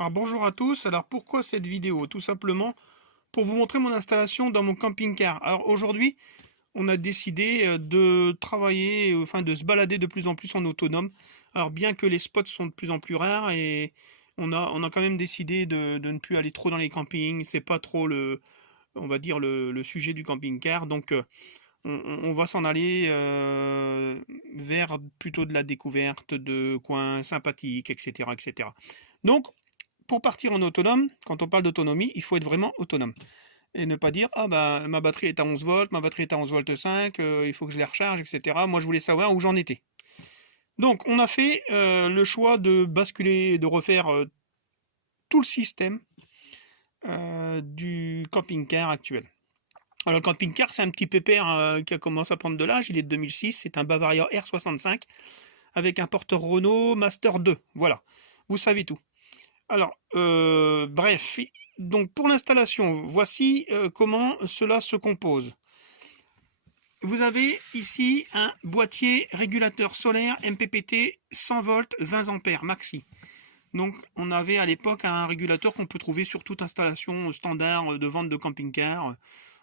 Alors bonjour à tous, alors pourquoi cette vidéo? Tout simplement pour vous montrer mon installation dans mon camping-car. Alors aujourd'hui, on a décidé de travailler, enfin de se balader de plus en plus en autonome. Alors bien que les spots sont de plus en plus rares et on a quand même décidé de ne plus aller trop dans les campings. C'est pas trop on va dire le sujet du camping-car. Donc on va s'en aller vers plutôt de la découverte de coins sympathiques, etc., etc. Donc pour partir en autonome, quand on parle d'autonomie, il faut être vraiment autonome. Et ne pas dire, ah bah ma batterie est à 11 volts, ma batterie est à 11 volts 5, il faut que je les recharge, etc. Moi je voulais savoir où j'en étais. Donc on a fait le choix de basculer, de refaire tout le système du camping-car actuel. Alors le camping-car c'est un petit pépère qui a commencé à prendre de l'âge, il est de 2006, c'est un Bavaria R65 avec un porteur Renault Master 2, voilà, vous savez tout. Alors, bref, donc pour l'installation, voici comment cela se compose. Vous avez ici un boîtier régulateur solaire MPPT 100 volts 20 ampères maxi. Donc on avait à l'époque un régulateur qu'on peut trouver sur toute installation standard de vente de camping-car.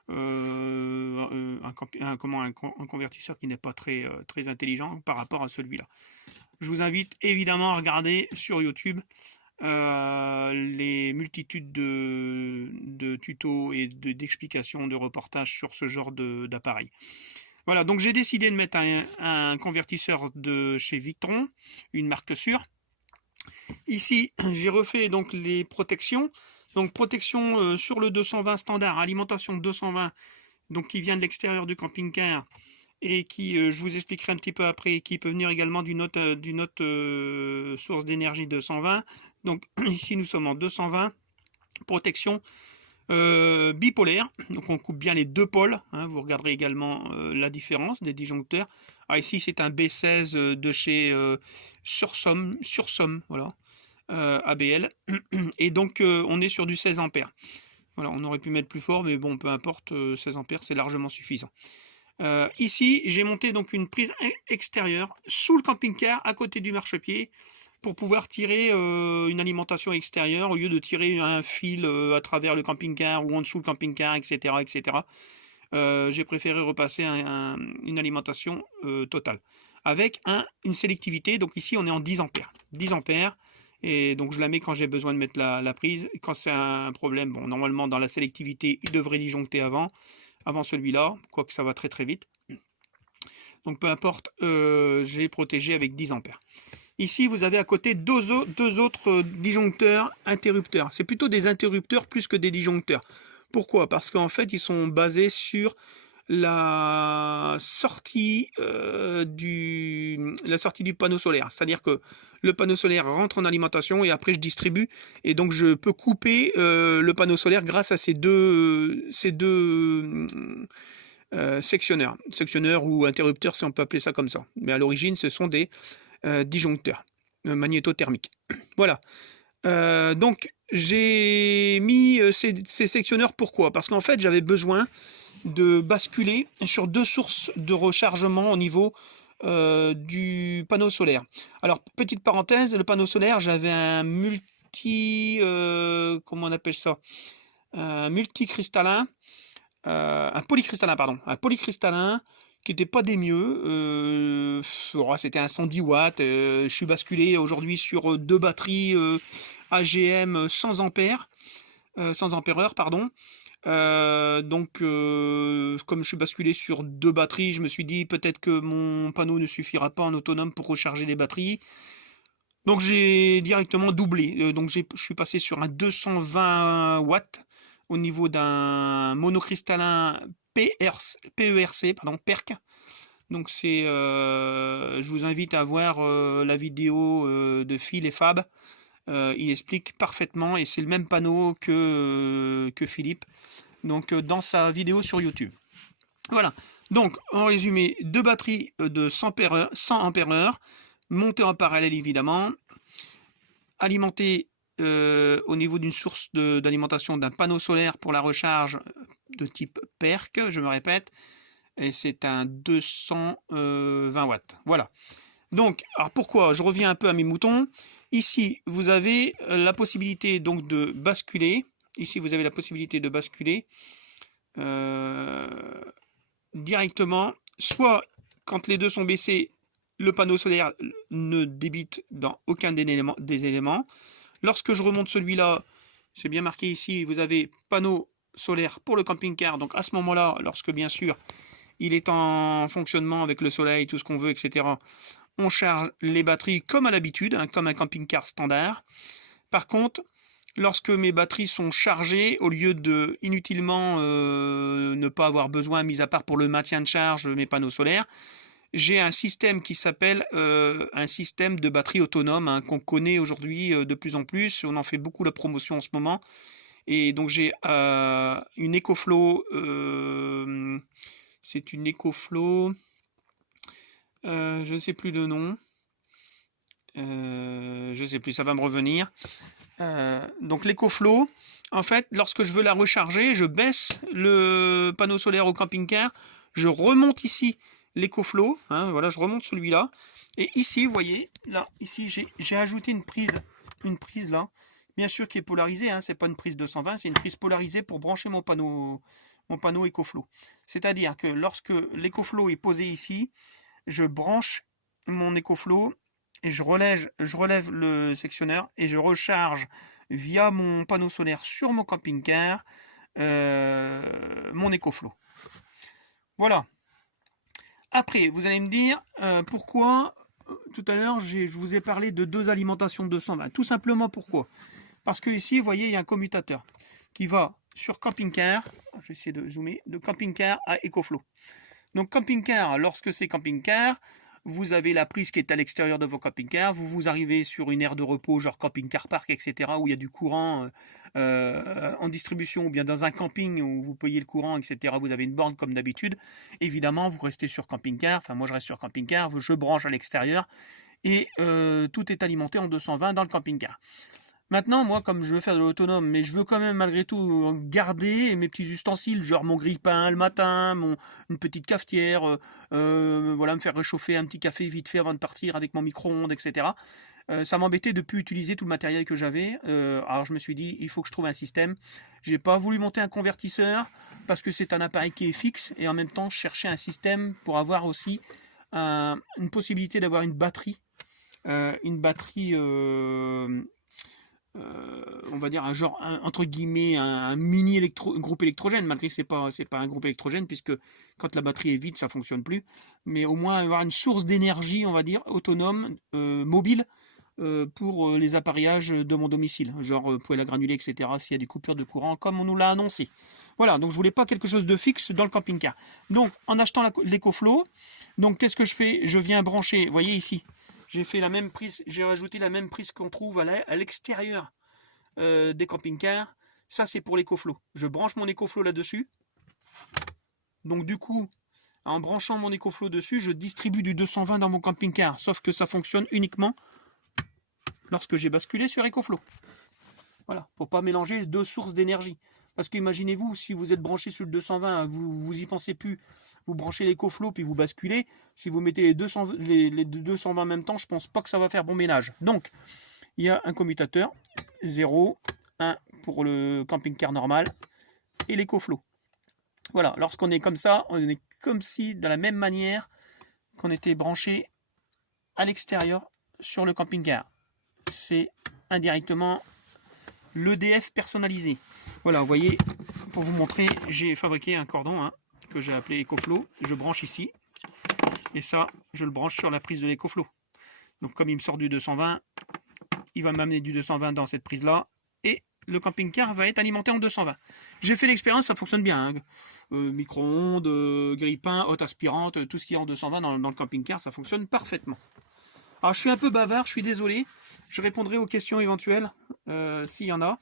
Un convertisseur qui n'est pas très intelligent par rapport à celui-là. Je vous invite évidemment à regarder sur YouTube les multitudes de tutos et d'explications, de reportages sur ce genre d'appareil. Voilà, donc j'ai décidé de mettre un convertisseur de chez Victron, une marque sûre. Ici, j'ai refait donc les protections. Donc protection sur le 220 standard, alimentation 220, donc qui vient de l'extérieur du camping-car et qui, je vous expliquerai un petit peu après, qui peut venir également d'une autre source d'énergie 220. Donc ici nous sommes en 220, protection bipolaire, donc on coupe bien les deux pôles, hein, vous regarderez également la différence des disjoncteurs. Ah, ici c'est un B16 de chez Sursomme, voilà, ABL, et donc on est sur du 16 ampères. Voilà, on aurait pu mettre plus fort, mais bon, peu importe, 16 ampères c'est largement suffisant. Ici, j'ai monté donc une prise extérieure sous le camping-car, à côté du marchepied, pour pouvoir tirer une alimentation extérieure au lieu de tirer un fil à travers le camping-car ou en dessous le camping-car, etc., etc. J'ai préféré repasser une alimentation totale avec une sélectivité. Donc ici, on est en 10 ampères. 10 ampères. Et donc je la mets quand j'ai besoin de mettre la prise. Quand c'est un problème, bon, normalement dans la sélectivité, il devrait disjoncter avant celui-là, quoique ça va très très vite. Donc peu importe, j'ai protégé avec 10 ampères. Ici, vous avez à côté deux autres disjoncteurs interrupteurs. C'est plutôt des interrupteurs plus que des disjoncteurs. Pourquoi? Parce qu'en fait, ils sont basés sur la sortie du panneau solaire. C'est-à-dire que le panneau solaire rentre en alimentation et après je distribue. Et donc je peux couper le panneau solaire grâce à ces deux sectionneurs ou interrupteurs si on peut appeler ça comme ça. Mais à l'origine, ce sont des disjoncteurs magnétothermiques. Voilà. Donc j'ai mis ces sectionneurs, pourquoi? Parce qu'en fait j'avais besoin de basculer sur deux sources de rechargement au niveau du panneau solaire. Alors petite parenthèse, le panneau solaire, j'avais un comment on appelle ça, un multicristallin, un polycristallin, pardon, un polycristallin qui n'était pas des mieux. C'était un 110 watts. Je suis basculé aujourd'hui sur deux batteries AGM 100 ampères, 100 ampères-heure, pardon. Comme je suis basculé sur deux batteries, je me suis dit peut-être que mon panneau ne suffira pas en autonome pour recharger les batteries. Donc j'ai directement doublé. Donc je suis passé sur un 220 watts au niveau d'un monocristallin PERC, pardon, PERC. Donc je vous invite à voir la vidéo de Phil et Fab. Il explique parfaitement et c'est le même panneau que Philippe. Donc dans sa vidéo sur YouTube. Voilà. Donc en résumé, deux batteries de 100 ampères-heure, montées en parallèle évidemment, alimentées au niveau d'une source d'alimentation d'un panneau solaire pour la recharge de type PERC, je me répète, et c'est un 220 watts. Voilà. Donc, alors pourquoi? Je reviens un peu à mes moutons. Ici, vous avez la possibilité donc de basculer. Ici, vous avez la possibilité de basculer directement. Soit quand les deux sont baissés, le panneau solaire ne débite dans aucun des éléments. Lorsque je remonte celui-là, c'est bien marqué ici, vous avez panneau solaire pour le camping-car. Donc à ce moment-là, lorsque bien sûr il est en fonctionnement avec le soleil, tout ce qu'on veut, etc., on charge les batteries comme à l'habitude, hein, comme un camping-car standard. Par contre, lorsque mes batteries sont chargées, au lieu de inutilement ne pas avoir besoin, mis à part pour le maintien de charge, mes panneaux solaires, j'ai un système qui s'appelle un système de batterie autonome, hein, qu'on connaît aujourd'hui de plus en plus. On en fait beaucoup la promotion en ce moment. Et donc j'ai une EcoFlow. C'est une EcoFlow. Je ne sais plus le nom. Je ne sais plus, ça va me revenir. Donc l'EcoFlow, en fait, lorsque je veux la recharger, je baisse le panneau solaire au camping-car, je remonte ici l'EcoFlow, hein, voilà, je remonte celui-là, et ici, vous voyez, là, ici, j'ai ajouté une prise là, bien sûr qui est polarisée, hein, c'est pas une prise 220, c'est une prise polarisée pour brancher mon panneau EcoFlow. C'est-à-dire que lorsque l'EcoFlow est posé ici, je branche mon EcoFlow et je relève le sectionneur et je recharge via mon panneau solaire sur mon camping-car mon EcoFlow. Voilà. Après, vous allez me dire pourquoi tout à l'heure je vous ai parlé de deux alimentations de 220. Tout simplement pourquoi? Parce que ici, vous voyez, il y a un commutateur qui va sur camping-car. Je vais essayer de zoomer, de camping-car à EcoFlow. Donc camping-car, lorsque c'est camping-car, vous avez la prise qui est à l'extérieur de vos camping-cars, vous arrivez sur une aire de repos, genre camping-car park, etc., où il y a du courant en distribution, ou bien dans un camping où vous payez le courant, etc., vous avez une borne comme d'habitude. Évidemment, vous restez sur camping-car, enfin moi je reste sur camping-car, je branche à l'extérieur, et tout est alimenté en 220 dans le camping-car. Maintenant, moi, comme je veux faire de l'autonome, mais je veux quand même malgré tout garder mes petits ustensiles, genre mon grille-pain le matin, une petite cafetière, voilà, me faire réchauffer un petit café vite fait avant de partir avec mon micro-ondes, etc. Ça m'embêtait de ne plus utiliser tout le matériel que j'avais. Alors je me suis dit, il faut que je trouve un système. J'ai pas voulu monter un convertisseur parce que c'est un appareil qui est fixe et en même temps je cherchais un système pour avoir aussi une possibilité d'avoir une batterie. On va dire un genre entre guillemets un mini groupe électrogène, malgré que c'est pas un groupe électrogène, puisque quand la batterie est vide ça fonctionne plus, mais au moins avoir une source d'énergie, on va dire autonome, mobile, pour les appareillages de mon domicile, genre poêle à granulés, etc., s'il y a des coupures de courant comme on nous l'a annoncé. Voilà, donc je voulais pas quelque chose de fixe dans le camping-car. Donc en achetant l'EcoFlow, donc qu'est-ce que je fais? Je viens brancher, vous voyez ici, j'ai fait la même prise, j'ai rajouté la même prise qu'on trouve à l'extérieur des camping-cars. Ça c'est pour l'EcoFlow. Je branche mon EcoFlow là-dessus. Donc du coup, en branchant mon EcoFlow dessus, je distribue du 220 dans mon camping-car. Sauf que ça fonctionne uniquement lorsque j'ai basculé sur EcoFlow. Voilà, pour pas mélanger deux sources d'énergie. Parce qu'imaginez-vous, si vous êtes branché sur le 220, vous y pensez plus, vous branchez l'EcoFlow puis vous basculez. Si vous mettez les 220 en même temps, je pense pas que ça va faire bon ménage. Donc, il y a un commutateur 0, 1 pour le camping-car normal et l'EcoFlow. Voilà, lorsqu'on est comme ça, on est comme si de la même manière qu'on était branché à l'extérieur sur le camping-car. C'est indirectement l'EDF personnalisé. Voilà, vous voyez, pour vous montrer, j'ai fabriqué un cordon que j'ai appelé EcoFlow. Je branche ici. Et ça, je le branche sur la prise de l'EcoFlow. Donc comme il me sort du 220, il va m'amener du 220 dans cette prise-là. Et le camping-car va être alimenté en 220. J'ai fait l'expérience, ça fonctionne bien. Micro-ondes, grille-pain, haute aspirante, tout ce qui est en 220 dans le camping-car, ça fonctionne parfaitement. Alors je suis un peu bavard, je suis désolé. Je répondrai aux questions éventuelles, s'il y en a.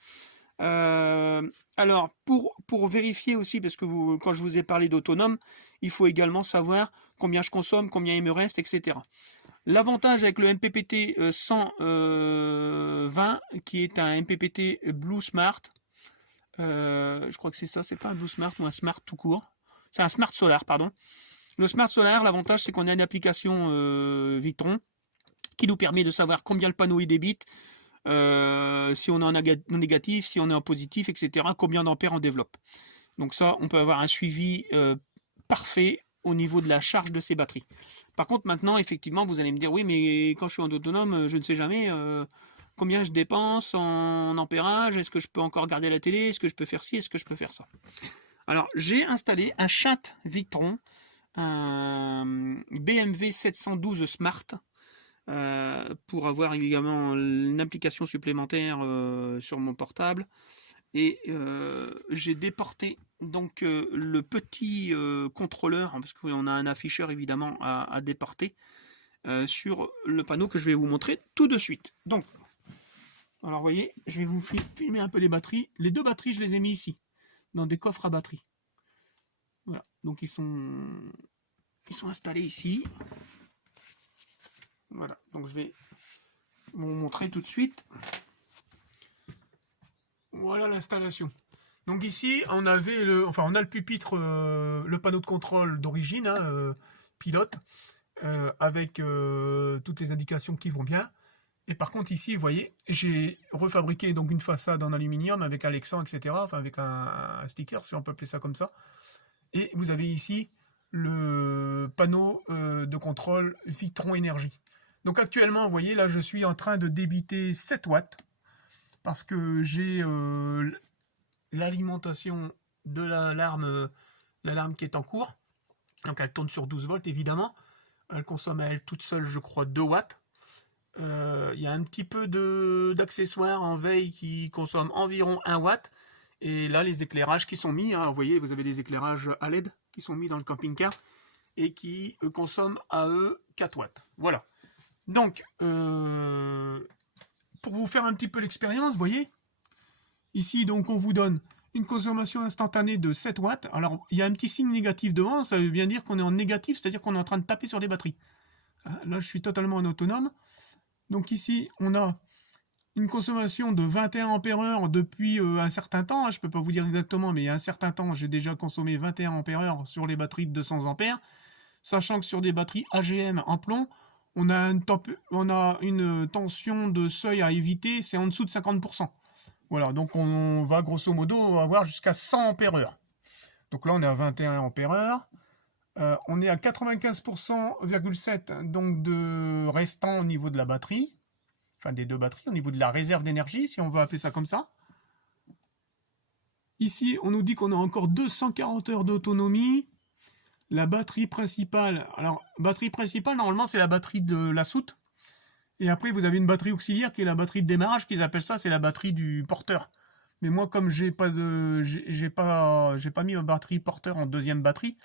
Alors, pour vérifier aussi, parce que quand je vous ai parlé d'autonome, il faut également savoir combien je consomme, combien il me reste, etc. L'avantage avec le MPPT 120, qui est un MPPT Blue Smart, je crois que c'est ça, c'est pas un Blue Smart ou un Smart tout court, c'est un Smart Solar, pardon. Le Smart Solar, l'avantage c'est qu'on a une application Vitron, qui nous permet de savoir combien le panneau il débite, si on est en négatif, si on est en positif, etc., combien d'ampères on développe. Donc ça, on peut avoir un suivi parfait au niveau de la charge de ces batteries. Par contre, maintenant, effectivement, vous allez me dire, oui, mais quand je suis en autonome, je ne sais jamais combien je dépense en ampérage, est-ce que je peux encore garder la télé, est-ce que je peux faire ci, est-ce que je peux faire ça. Alors, j'ai installé un chat Victron, un BMW 712 Smart, pour avoir également une application supplémentaire sur mon portable. Et j'ai déporté donc le petit contrôleur, parce qu'on a un afficheur évidemment à déporter, sur le panneau que je vais vous montrer tout de suite. Donc, alors vous voyez, je vais vous filmer un peu les batteries. Les deux batteries, je les ai mis ici, dans des coffres à batterie. Voilà, donc ils sont installés ici. Voilà, donc je vais vous montrer tout de suite. Voilà l'installation. Donc ici, on avait on a le pupitre, le panneau de contrôle d'origine, hein, pilote, avec toutes les indications qui vont bien. Et par contre ici, vous voyez, j'ai refabriqué donc une façade en aluminium avec un lexan, etc. Enfin avec un sticker, si on peut appeler ça comme ça. Et vous avez ici le panneau de contrôle Victron Énergie. Donc actuellement, vous voyez, là je suis en train de débiter 7 watts parce que j'ai l'alimentation de l'alarme qui est en cours. Donc elle tourne sur 12 volts évidemment. Elle consomme à elle toute seule, je crois, 2 watts. Il y a un petit peu d'accessoires en veille qui consomment environ 1 watt. Et là, les éclairages qui sont mis, hein, vous voyez, vous avez des éclairages à LED qui sont mis dans le camping-car et qui consomment à eux 4 watts. Voilà. Donc, pour vous faire un petit peu l'expérience, vous voyez, ici, donc, on vous donne une consommation instantanée de 7 watts. Alors, il y a un petit signe négatif devant, ça veut bien dire qu'on est en négatif, c'est-à-dire qu'on est en train de taper sur les batteries. Là, je suis totalement en autonome. Donc ici, on a une consommation de 21 ampères-heure depuis un certain temps. Je ne peux pas vous dire exactement, mais il y a un certain temps, j'ai déjà consommé 21 ampères-heure sur les batteries de 200 ampères. Sachant que sur des batteries AGM en plomb, on a une tension de seuil à éviter, c'est en dessous de 50%. Voilà, donc on va grosso modo avoir jusqu'à 100 ampères-heure. Donc là, on est à 21 ampères-heure. On est à 95,7% donc de restant au niveau de la batterie, enfin des deux batteries, au niveau de la réserve d'énergie, si on veut appeler ça comme ça. Ici, on nous dit qu'on a encore 240 heures d'autonomie. La batterie principale, alors batterie principale, normalement c'est la batterie de la soute. Et après, vous avez une batterie auxiliaire qui est la batterie de démarrage, qu'ils appellent ça, c'est la batterie du porteur. Mais moi, comme j'ai pas mis ma batterie porteur en deuxième batterie,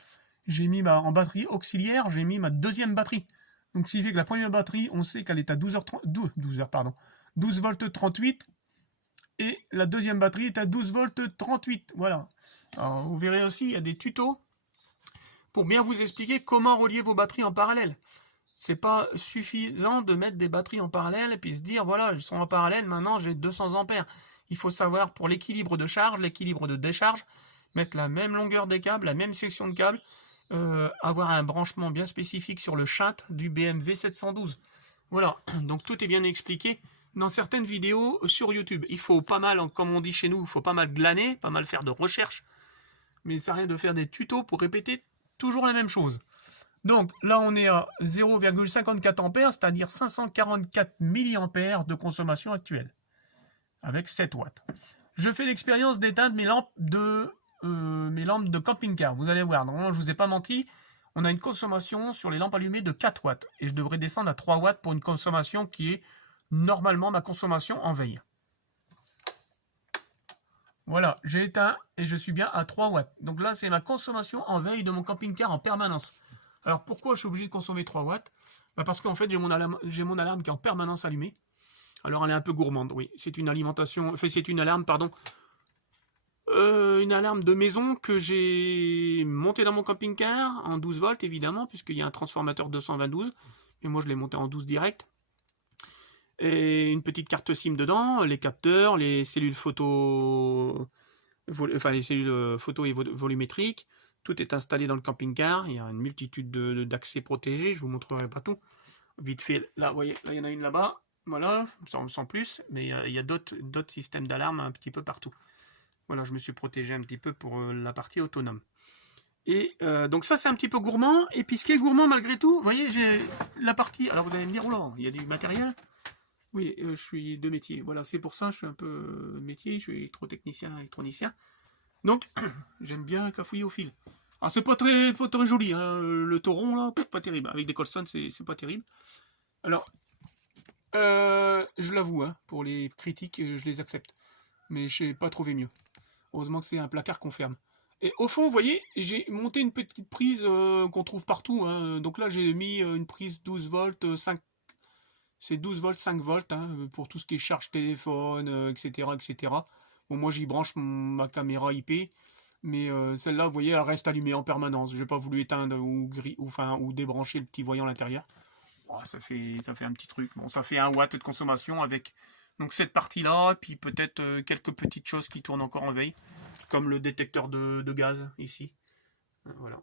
j'ai mis en batterie auxiliaire, j'ai mis ma deuxième batterie. Donc, ce qui fait que la première batterie, on sait qu'elle est à 12 volts 38. Et la deuxième batterie est à 12 volts 38. Voilà. Alors, vous verrez aussi, il y a des tutos pour bien vous expliquer comment relier vos batteries en parallèle. C'est pas suffisant de mettre des batteries en parallèle et puis se dire, voilà, elles sont en parallèle, maintenant j'ai 200 ampères. Il faut savoir pour l'équilibre de charge, l'équilibre de décharge, mettre la même longueur des câbles, la même section de câbles, avoir un branchement bien spécifique sur le chat du BMW 712. Voilà, donc tout est bien expliqué dans certaines vidéos sur YouTube. Il faut pas mal, comme on dit chez nous, il faut pas mal glaner, pas mal faire de recherche, mais ça sert à rien de faire des tutos pour répéter toujours la même chose. Donc là on est à 0,54 ampères, c'est-à-dire 544 milliampères de consommation actuelle, avec 7 watts. Je fais l'expérience d'éteindre mes lampes de camping-car. Vous allez voir, normalement je ne vous ai pas menti, on a une consommation sur les lampes allumées de 4 watts. Et je devrais descendre à 3 watts pour une consommation qui est normalement ma consommation en veille. Voilà, j'ai éteint et je suis bien à 3 watts. Donc là, c'est ma consommation en veille de mon camping-car en permanence. Alors pourquoi je suis obligé de consommer 3 watts? Parce qu'en fait, j'ai mon alarme qui est en permanence allumée. Alors elle est un peu gourmande, oui. C'est une alimentation, enfin c'est une alarme, pardon. Une alarme de maison que j'ai montée dans mon camping-car en 12 volts évidemment, puisqu'il y a un transformateur 220-12. Mais moi je l'ai monté en 12 direct. Et une petite carte SIM dedans, les capteurs, les cellules photo, les cellules photo et volumétriques. Tout est installé dans le camping-car. Il y a une multitude d'accès protégés. Je vous montrerai pas tout. vite fait, là, vous voyez, là, il y en a une là-bas, voilà, sans plus, mais il y a d'autres systèmes d'alarme un petit peu partout. Voilà, je me suis protégé un petit peu pour la partie autonome. Et donc ça, c'est un petit peu gourmand. Et puis ce qui est gourmand malgré tout, vous voyez, j'ai la partie... Alors vous allez me dire, oh là, il y a du matériel. Oui, je suis de métier. Voilà, c'est pour ça, je suis un peu de métier, je suis électrotechnicien, électronicien. Donc, j'aime bien cafouiller au fil. Ah, c'est pas très joli, hein. Le tauron, là, pas terrible. Avec des Colson, c'est pas terrible. Alors, je l'avoue, hein, pour les critiques, je les accepte. Mais je n'ai pas trouvé mieux. Heureusement que c'est un placard qu'on ferme. Et au fond, vous voyez, j'ai monté une petite prise qu'on trouve partout, hein. Donc là, j'ai mis une prise 12 volts, 5... C'est 12 volts, 5 volts, hein, pour tout ce qui est charge téléphone, etc., etc. Bon, moi, j'y branche ma caméra IP. Mais celle-là, vous voyez, elle reste allumée en permanence. Je n'ai pas voulu éteindre ou débrancher le petit voyant à l'intérieur. Oh, ça fait un petit truc. Bon, ça fait 1 watt de consommation avec donc cette partie-là, puis peut-être quelques petites choses qui tournent encore en veille, comme le détecteur de gaz ici. Voilà.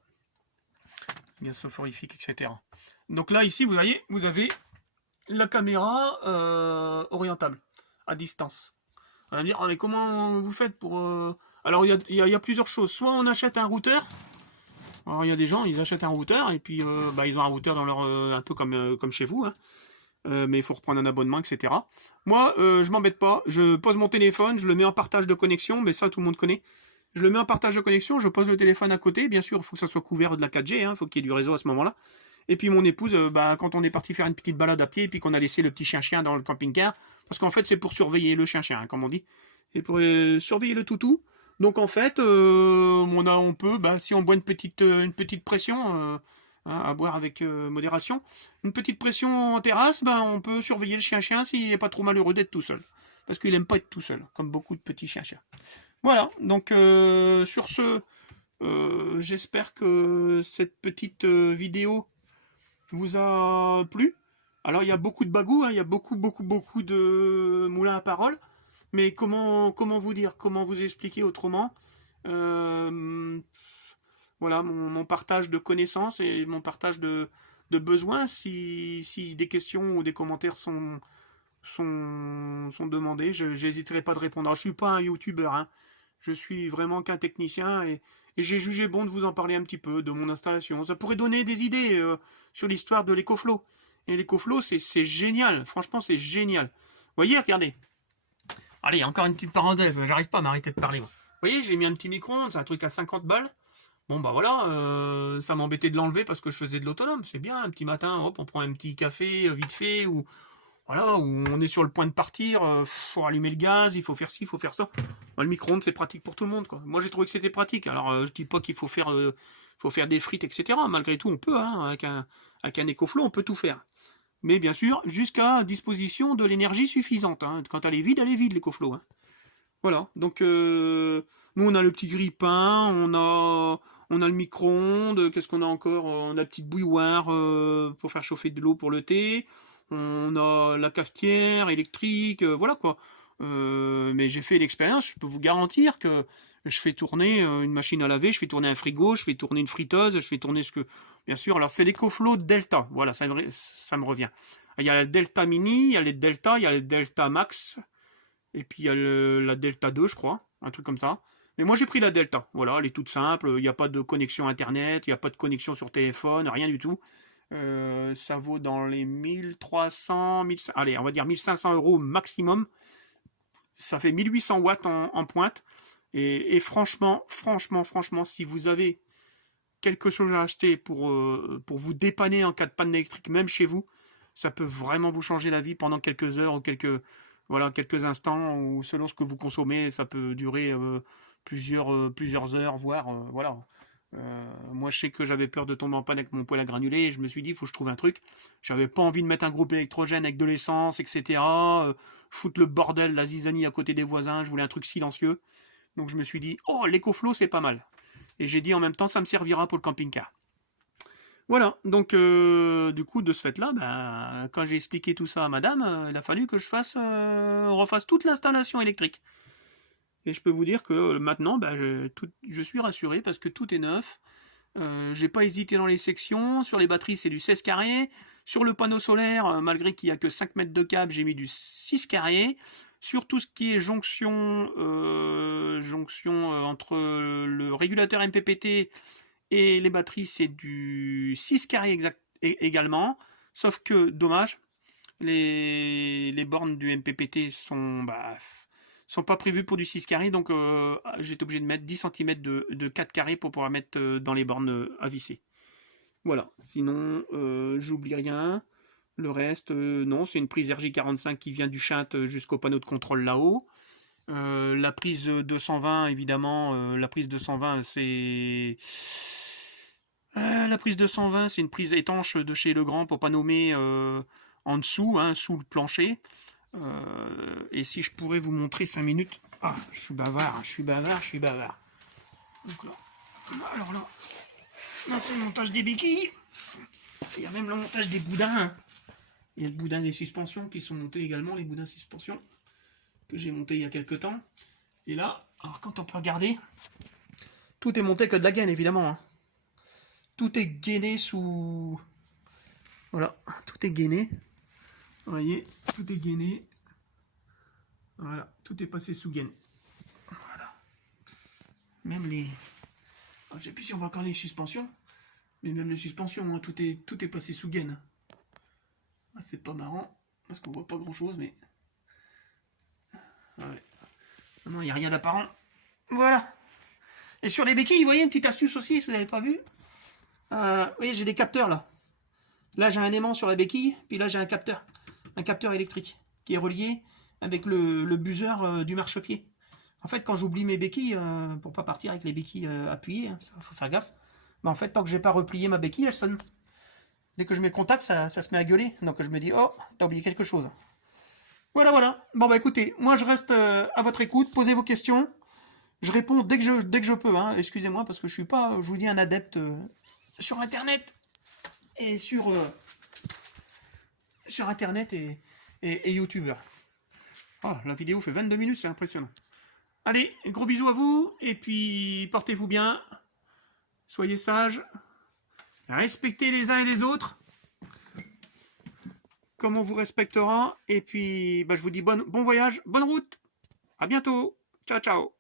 Gaz sophorifique, etc. Donc là, ici, vous voyez, vous avez la caméra orientable, à distance. On va me dire, ah, mais comment vous faites pour... Alors, il y a plusieurs choses. Soit on achète un routeur. Alors, il y a des gens, ils achètent un routeur, et puis ils ont un routeur dans leur... un peu comme chez vous, hein. Mais il faut reprendre un abonnement, etc. Moi, je m'embête pas. Je pose mon téléphone, je le mets en partage de connexion, mais ça, tout le monde connaît. Je le mets en partage de connexion, je pose le téléphone à côté. Bien sûr, il faut que ça soit couvert de la 4G, hein, il faut qu'il y ait du réseau à ce moment-là. Et puis mon épouse, quand on est parti faire une petite balade à pied, et puis qu'on a laissé le petit chien-chien dans le camping-car, parce qu'en fait, c'est pour surveiller le chien-chien, hein, comme on dit, et pour surveiller le toutou. Donc en fait, on peut, si on boit une petite pression, à boire avec modération, une petite pression en terrasse, on peut surveiller le chien-chien s'il n'est pas trop malheureux d'être tout seul. Parce qu'il n'aime pas être tout seul, comme beaucoup de petits chiens-chiens. Voilà, donc sur ce, j'espère que cette petite vidéo vous a plu. Alors il y a beaucoup de bagou, hein, il y a beaucoup de moulins à parole, mais comment vous dire, comment vous expliquer autrement voilà mon partage de connaissances et mon partage de besoins. Si des questions ou des commentaires sont demandés, j'hésiterai pas de répondre. Alors, je suis pas un youtubeur, hein. Je suis vraiment qu'un technicien et j'ai jugé bon de vous en parler un petit peu de mon installation. Ça pourrait donner des idées sur l'histoire de l'EcoFlow. Et l'EcoFlow, c'est génial. Franchement, c'est génial. Vous voyez, regardez. Allez, encore une petite parenthèse. J'arrive pas à m'arrêter de parler. Moi. Vous voyez, j'ai mis un petit micro-ondes. C'est un truc à 50 balles. Bon, voilà. Ça m'embêtait de l'enlever parce que je faisais de l'autonome. C'est bien. Un petit matin, hop, on prend un petit café vite fait ou... Voilà, où on est sur le point de partir, faut allumer le gaz, il faut faire ci, il faut faire ça. Le micro-ondes, c'est pratique pour tout le monde, quoi. Moi, j'ai trouvé que c'était pratique. Alors, je dis pas qu'il faut faire des frites, etc. Malgré tout, on peut, hein, avec un EcoFlow, on peut tout faire. Mais bien sûr, jusqu'à disposition de l'énergie suffisante. Hein. Quand elle est vide, l'EcoFlow. Hein. Voilà, donc nous, on a le petit grille-pain, on a le micro-ondes, qu'est-ce qu'on a encore? On a la petite bouilloire pour faire chauffer de l'eau pour le thé. On a la cafetière électrique, voilà quoi. Mais j'ai fait l'expérience, je peux vous garantir que je fais tourner une machine à laver, je fais tourner un frigo, je fais tourner une friteuse, je fais tourner ce que... Bien sûr, alors c'est l'EcoFlow Delta, voilà, ça me revient. Il y a la Delta Mini, il y a les Delta, il y a les Delta Max, et puis il y a la Delta 2, je crois, un truc comme ça. Mais moi j'ai pris la Delta, voilà, elle est toute simple, il n'y a pas de connexion internet, il n'y a pas de connexion sur téléphone, rien du tout. Ça vaut dans les 1300, 1500, allez, on va dire 1500 € maximum. Ça fait 1800 watts en pointe. Et franchement, si vous avez quelque chose à acheter pour vous dépanner en cas de panne électrique, même chez vous, ça peut vraiment vous changer la vie pendant quelques heures ou quelques instants, ou selon ce que vous consommez, ça peut durer plusieurs heures, voire voilà. Moi, je sais que j'avais peur de tomber en panne avec mon poêle à granulés. Je me suis dit, il faut que je trouve un truc. J'avais pas envie de mettre un groupe électrogène avec de l'essence, etc. Foutre le bordel, la zizanie à côté des voisins. Je voulais un truc silencieux. Donc, je me suis dit, oh, l'EcoFlow, c'est pas mal. Et j'ai dit en même temps, ça me servira pour le camping-car. Voilà. Donc, du coup, de ce fait-là, quand j'ai expliqué tout ça à madame, il a fallu que je refasse toute l'installation électrique. Et je peux vous dire que maintenant, je suis rassuré parce que tout est neuf. J'ai pas hésité dans les sections. Sur les batteries, c'est du 16 carrés. Sur le panneau solaire, malgré qu'il n'y a que 5 mètres de câble, j'ai mis du 6 carrés. Sur tout ce qui est jonction entre le régulateur MPPT et les batteries, c'est du 6 carrés également. Sauf que, dommage, les bornes du MPPT sont pas prévues pour du 6 carrés, donc j'ai été obligé de mettre 10 cm de 4 carrés pour pouvoir mettre dans les bornes à visser. Voilà, sinon j'oublie rien. Le reste, non, c'est une prise RJ45 qui vient du shunt jusqu'au panneau de contrôle là-haut. La prise 220, évidemment, la prise 220, c'est... la prise 220, c'est une prise étanche de chez Legrand pour pas nommer en dessous, hein, sous le plancher. Et si je pourrais vous montrer 5 minutes... Ah, je suis bavard. Donc là, alors là c'est le montage des béquilles. Il y a même le montage des boudins. Il y a le boudin des suspensions qui sont montés également, les boudins suspensions que j'ai montés il y a quelques temps. Et là, alors quand on peut regarder, tout est monté que de la gaine évidemment. Hein. Tout est gainé sous... Voilà, tout est gainé. Vous voyez, tout est gainé. Voilà, tout est passé sous gaine. Voilà. Même les... Alors, je sais plus si on voit encore les suspensions. Mais même les suspensions, hein, tout est passé sous gaine. Ah, c'est pas marrant, parce qu'on voit pas grand chose, mais... Ouais. Non, il n'y a rien d'apparent. Voilà. Et sur les béquilles, vous voyez, une petite astuce aussi, si vous n'avez pas vu. Vous voyez, j'ai des capteurs là. Là, j'ai un aimant sur la béquille, puis là, j'ai un capteur électrique, qui est relié avec le buzzer du marchepied. En fait, quand j'oublie mes béquilles, pour pas partir avec les béquilles appuyées, hein, ça faut faire gaffe. Mais en fait, tant que j'ai pas replié ma béquille, elle sonne. Dès que je mets le contact, ça se met à gueuler. Donc je me dis, oh, t'as oublié quelque chose. Voilà. Bon bah écoutez, moi je reste à votre écoute. Posez vos questions. Je réponds dès que je peux. Hein. Excusez-moi parce que je suis pas, je vous dis, un adepte sur Internet et sur Internet et YouTubeur. Oh, la vidéo fait 22 minutes, c'est impressionnant. Allez, gros bisous à vous et puis portez-vous bien. Soyez sages. Respectez les uns et les autres, comme on vous respectera. Et puis, je vous dis bon voyage, bonne route. À bientôt. Ciao, ciao.